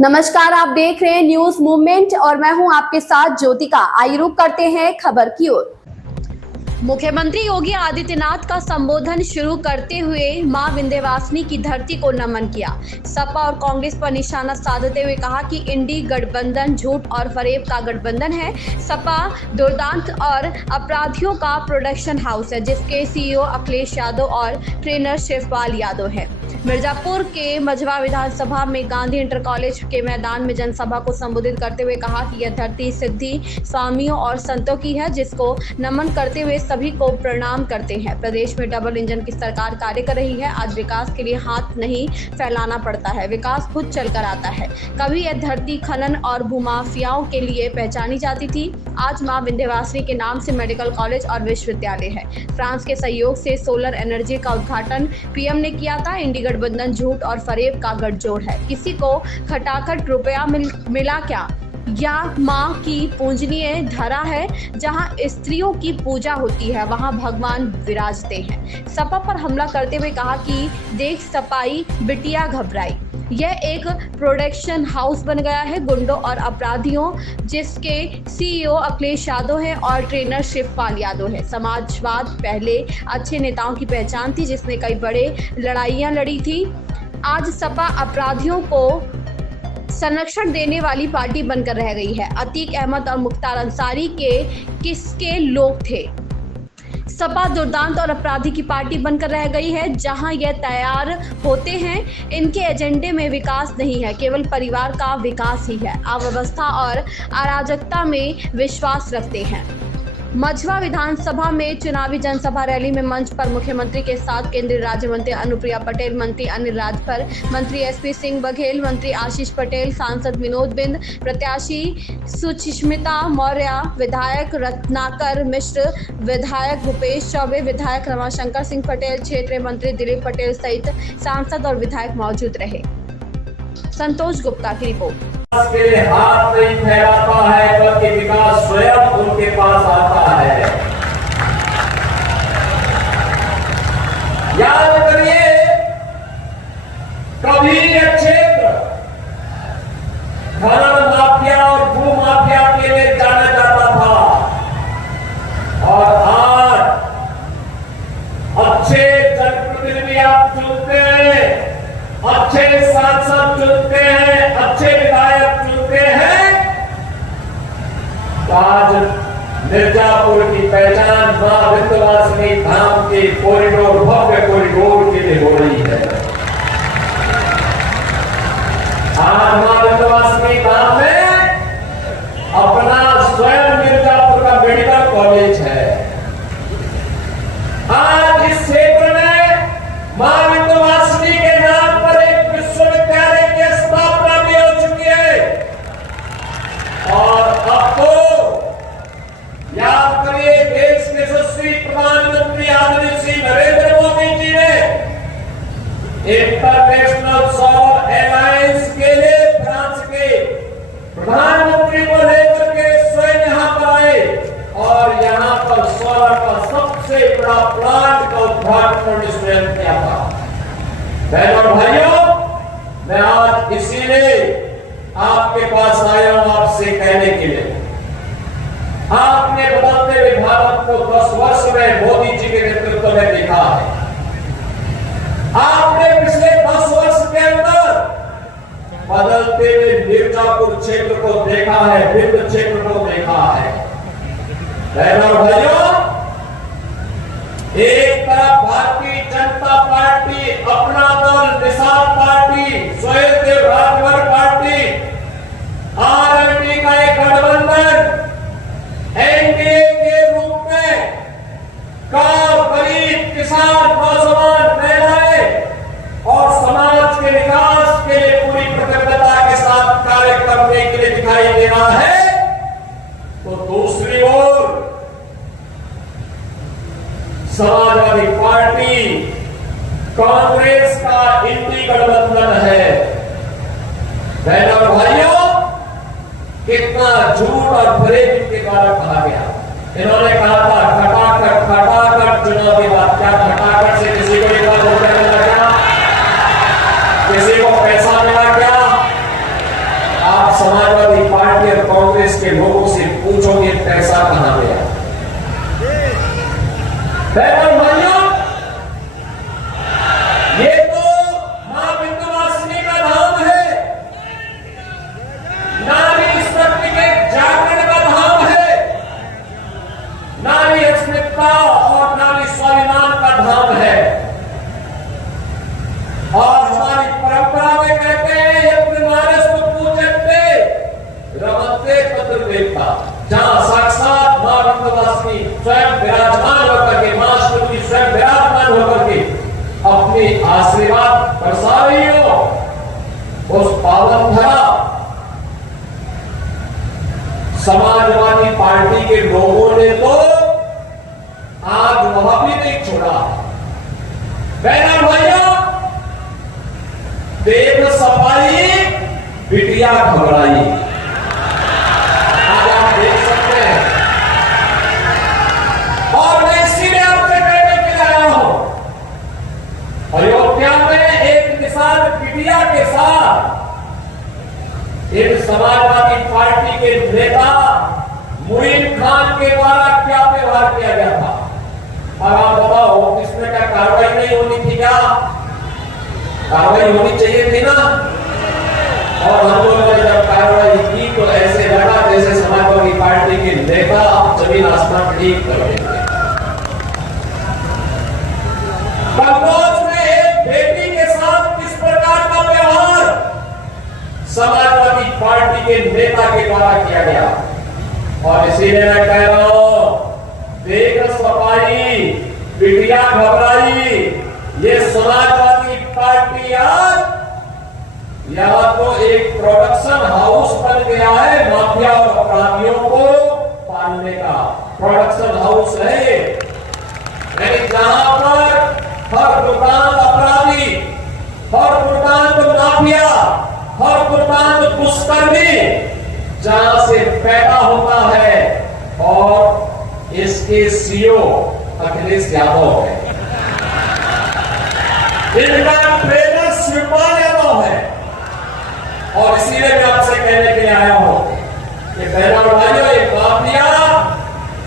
नमस्कार, आप देख रहे हैं न्यूज मूवमेंट और मैं हूं आपके साथ ज्योतिका। आइए रुक करते हैं खबर की ओर। मुख्यमंत्री योगी आदित्यनाथ का संबोधन शुरू करते हुए मां विंध्यवासिनी की धरती को नमन किया। सपा और कांग्रेस पर निशाना साधते हुए कहा कि इंडी गठबंधन झूठ और फरेब का गठबंधन है। सपा दुर्दांत और अपराधियों का प्रोडक्शन हाउस है, जिसके सीईओ अखिलेश यादव और ट्रेनर शिवपाल यादव है। मिर्जापुर के मझवा विधानसभा में गांधी इंटर कॉलेज के मैदान में जनसभा को संबोधित करते हुए कहा कि यह धरती सिद्धि स्वामियों और संतों की है, जिसको नमन करते हुए सभी को प्रणाम करते हैं। प्रदेश में डबल इंजन की सरकार कार्य कर रही है। आज विकास के लिए हाथ नहीं फैलाना पड़ता है, विकास खुद चलकर आता है। कभी यह धरती खनन और भूमाफियाओं के लिए पहचानी जाती थी, आज मां विंध्यवासिनी के नाम से मेडिकल कॉलेज और विश्वविद्यालय है। फ्रांस के सहयोग से सोलर एनर्जी का उद्घाटन पीएम ने किया था। इंडी गठबंधन झूठ और फरेब का गठजोड़ है। किसी को खटाखट रुपया मिला क्या? या माँ की पूजनीय धरा है। जहां स्त्रियों की पूजा होती है, वहां भगवान विराजते हैं। सपा पर हमला करते हुए कहा कि देख सपाई बिटिया घबराई। यह एक प्रोडक्शन हाउस बन गया है गुंडों और अपराधियों, जिसके सीईओ अखिलेश यादव है और ट्रेनर शिवपाल यादव है। समाजवाद पहले अच्छे नेताओं की पहचान थी, जिसने कई बड़े लड़ाइयां लड़ी थी। आज सपा अपराधियों को संरक्षण देने वाली पार्टी बनकर रह गई है। अतीक अहमद और मुख्तार अंसारी के किसके लोग थे? सपा दुर्दांत और अपराधी की पार्टी बनकर रह गई है। जहां यह तैयार होते हैं, इनके एजेंडे में विकास नहीं है, केवल परिवार का विकास ही है। अव्यवस्था और अराजकता में विश्वास रखते हैं। मझवा विधानसभा में चुनावी जनसभा रैली में मंच पर मुख्यमंत्री के साथ केंद्रीय राज्य मंत्री अनुप्रिया पटेल, मंत्री अनिल राजभर, मंत्री एसपी सिंह बघेल, मंत्री आशीष पटेल, सांसद विनोद बिंद, प्रत्याशी सुचिस्मिता मौर्य, विधायक रत्नाकर मिश्र, विधायक भूपेश चौबे, विधायक रमाशंकर सिंह पटेल, क्षेत्रीय मंत्री दिलीप पटेल सहित सांसद और विधायक मौजूद रहे। संतोष गुप्ता की रिपोर्ट। के लिए हाथ नहीं फैलाता है, बल्कि विकास स्वयं उनके पास आता है। याद करिए, कभी यह क्षेत्र खनन माफिया और भू माफिया के लिए जाना जाता था, और आज अच्छे जनप्रतिनिधि आप चुनते हैं, अच्छे सांसद चुनते हैं, अच्छे विधायक चुनते हैं। आज मिर्जापुर की पहचान मां विंध्यवासिनी धाम के कॉरिडोर, भव्य कॉरिडोर के लिए हो रही है। आज मां विंध्यवासिनी धाम में अपना स्वयं मिर्जापुर का मेडिकल कॉलेज है। आज इस क्षेत्र में मां विंध्यवासिनी के नाम पर एक विश्वविद्यालय की स्थापना भी हो चुकी है। और अब तो याद करिए, देश के यशस्वी प्रधानमंत्री आदरणीय श्री नरेंद्र मोदी जी ने इंटरनेशनल सौर एलायंस के लिए फ्रांस के प्रधानमंत्री को लेकर के स्वयं यहां पर आए और यहां पर सौर का सबसे बड़ा प्लांट का उद्घाटन स्वयं किया था। बहनों और भाइयों, मैं आज इसीलिए आपके पास आया हूं, आपसे कहने के लिए, आपने बदलते हुए भारत को 10 वर्ष में मोदी जी के नेतृत्व में देखा है। आपने पिछले 10 वर्ष के अंदर बदलते हुए मिर्जापुर क्षेत्र को देखा है, विंध्य क्षेत्र को देखा है। बहनों और भाइयों, एक तरफ भारतीय जनता पार्टी, अपना दल, निषाद पार्टी, स्वयंसेवक राजभर पार्टी, आरएलडी का एक गठबंधन एनडीए के रूप में गरीब, किसान, नौजवान, महिलाएं और समाज के विकास के लिए पूरी प्रतिबद्धता के साथ कार्य करने के लिए दिखाई दे रहा है, तो दूसरी ओर समाजवादी पार्टी, कांग्रेस का इंडी गठबंधन है। बहनों और भाइयों, कितना झूठ और फरेब इनके द्वारा कहा गया। इन्होंने कहा था खटाखट खटाखट चुनाव के बाद। क्या खटाखट से किसी को एक बार वोट मिला क्या? किसी को पैसा मिला क्या? समाजवादी पार्टी और कांग्रेस के लोगों से पूछोगे पैसा कहां गया। भाइयों, ये तो मां विंध्यवासिनी का धाम है, नारी शक्ति के जागरण का धाम है, नारी अस्मिता और नारी स्वाभिमान का धाम है। और हमारी परंपरा में कहते हैं यत्र नारस्तु पूज्यते रमते तत्र देवता, जहां साक्षात मां विंध्यवासिनी स्वयं विराजमान होकर के, मां श्रुति स्वयं विराजमान होकर के अपने आशीर्वाद बरसा रही हो, उस पावन धरा समाजवादी पार्टी के लोगों ने तो आज वह भी नहीं छोड़ा। बहना भाइयों, देख सफाई बिटिया घबराई, आज आप देख सकते हैं। और मैं इसीलिए आपसे कहने के लिए आया हूं, अयोध्या में एक मिसाल बिटिया के साथ एक समाजवादी पार्टी के नेता मुईन खान के द्वारा क्या व्यवहार किया गया था। अब आप बताओ, इसमें क्या कार्रवाई नहीं होनी थी? क्या कार्रवाई होनी चाहिए थी ना? और हम लोगों ने जब कार्रवाई की तो ऐसे लगा जैसे समाजवादी पार्टी के नेता जमीन आसमान ठीक कर देंगे। कन्नौज में एक बेटी के साथ किस प्रकार का व्यवहार समाजवादी पार्टी के नेता के द्वारा किया गया। और इसीलिए मैं कह रहा हूं, देख सफाई बिटिया घबराई, ये समाजवादी पार्टी आज यहां तो एक प्रोडक्शन हाउस बन गया है, माफिया और अपराधियों को पालने का प्रोडक्शन हाउस है। यानी जहां पर हर दुकान अपराधी, हर दुकान माफिया, हर दुकान दुष्कर्मी जहां से पैदा होता है, और इसके सीईओ अखिलेश यादव है, इनका ट्रेनर शिवपाल यादव है। और इसीलिए मैं आपसे कहने के लिए आया हूं कि बहनों और भाइयों, ये माफिया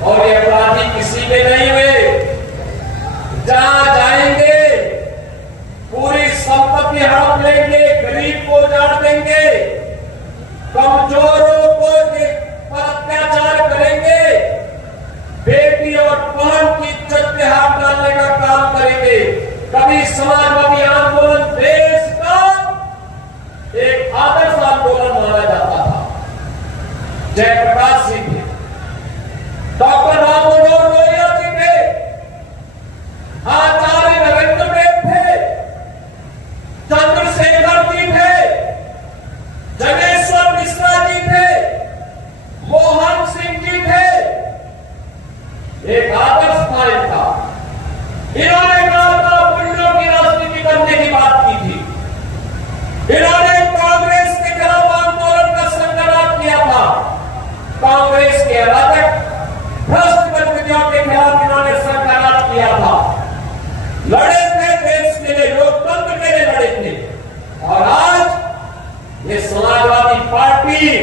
और ये अपराधी किसी के नहीं हुए। जहां जाएंगे पूरी संपत्ति हड़प लेंगे, गरीब को उजाड़ देंगे, कमजोरों को पर अत्याचार करेंगे, बेटी और बहन की इज्जत पे हाथ डालने का काम करेंगे। कभी समाजवादी आंदोलन देश का एक आदर्श आंदोलन माना जाता था। जयप्रकाश सिंह थे, डॉक्टर राम मनोहर लोहिया जी थे, आचार्य नरेंद्र देव थे, चंद्रशेखर जी थे, जगेश्वर मिश्रा जी थे, मोहन सिंह जी थे। एक आदर्श था इनका। इन्होंने कहा पुण्यों की राजनीति करने की बात की थी। इन्होंने कांग्रेस के खिलाफ आंदोलन का संघर्ष किया था। कांग्रेस के अराजक भ्रष्ट गतिविधियों के खिलाफ इन्होंने संघर्ष किया था। लड़े थे देश के लिए, लोकतंत्र के लिए लड़े थे। और आज ये समाजवादी पार्टी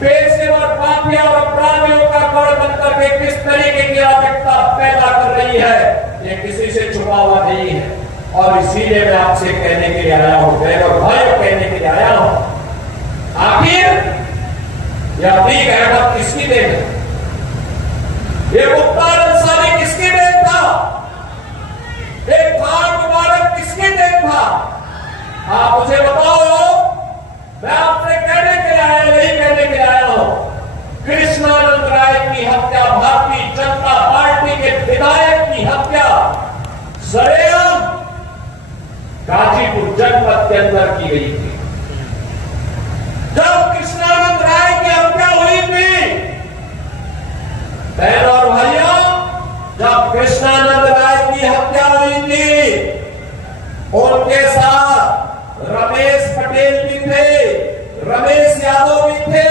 पेशेवर माफिया और अपराधियों का गढ़ बनकर के किस तरीके की अराजकता पैदा कर रही है, ये किसी से छुपा हुआ नहीं है। और इसीलिए मैं आपसे कहने के लिए आया हूं, बहन और भाइयों, कहने के लिए आया हूं, आखिर यह अतीक अहमद किसकी देन है? ये मुख्तार अंसारी किसकी देन था? एक खान मुबारक किसकी देन था? आप मुझे बताओ। मैं आपसे कहने के लिए आया, यही कहने के लिए आया हूं, कृष्णानंद राय की हत्या, भारतीय जनता पार्टी के विधायक की हत्या सरेआम गाजीपुर जनपद के अंदर की गई थी। जब कृष्णानंद राय की हत्या हुई थी, बहनों और भाइयों, जब कृष्णानंद राय की हत्या हुई थी, उनके साथ रमेश पटेल भी थे, रमेश यादव भी थे,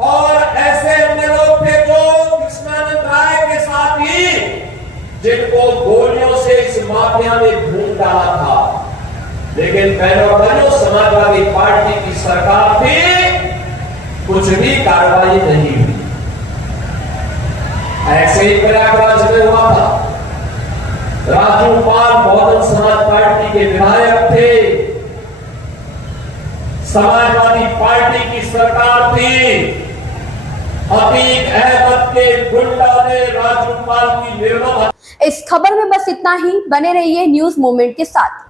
और ऐसे अन्य लोग थे जो कृष्णानंद राय के साथ ही, जिनको गोलियों से इस माफिया ने ढूंढ डाला था। लेकिन बहनों बहनों, समाजवादी पार्टी की सरकार थी, कुछ भी कार्रवाई नहीं हुई। ऐसे ही प्रयागराज में हुआ था। राजूपाल बहुजन समाज पार्टी के विधायक थे, समाजवादी पार्टी की सरकार थी। अतीक अहमद के गुंडा ने राजूपाल की निर्मम। इस खबर में बस इतना ही। बने रहिए न्यूज मोमेंट के साथ।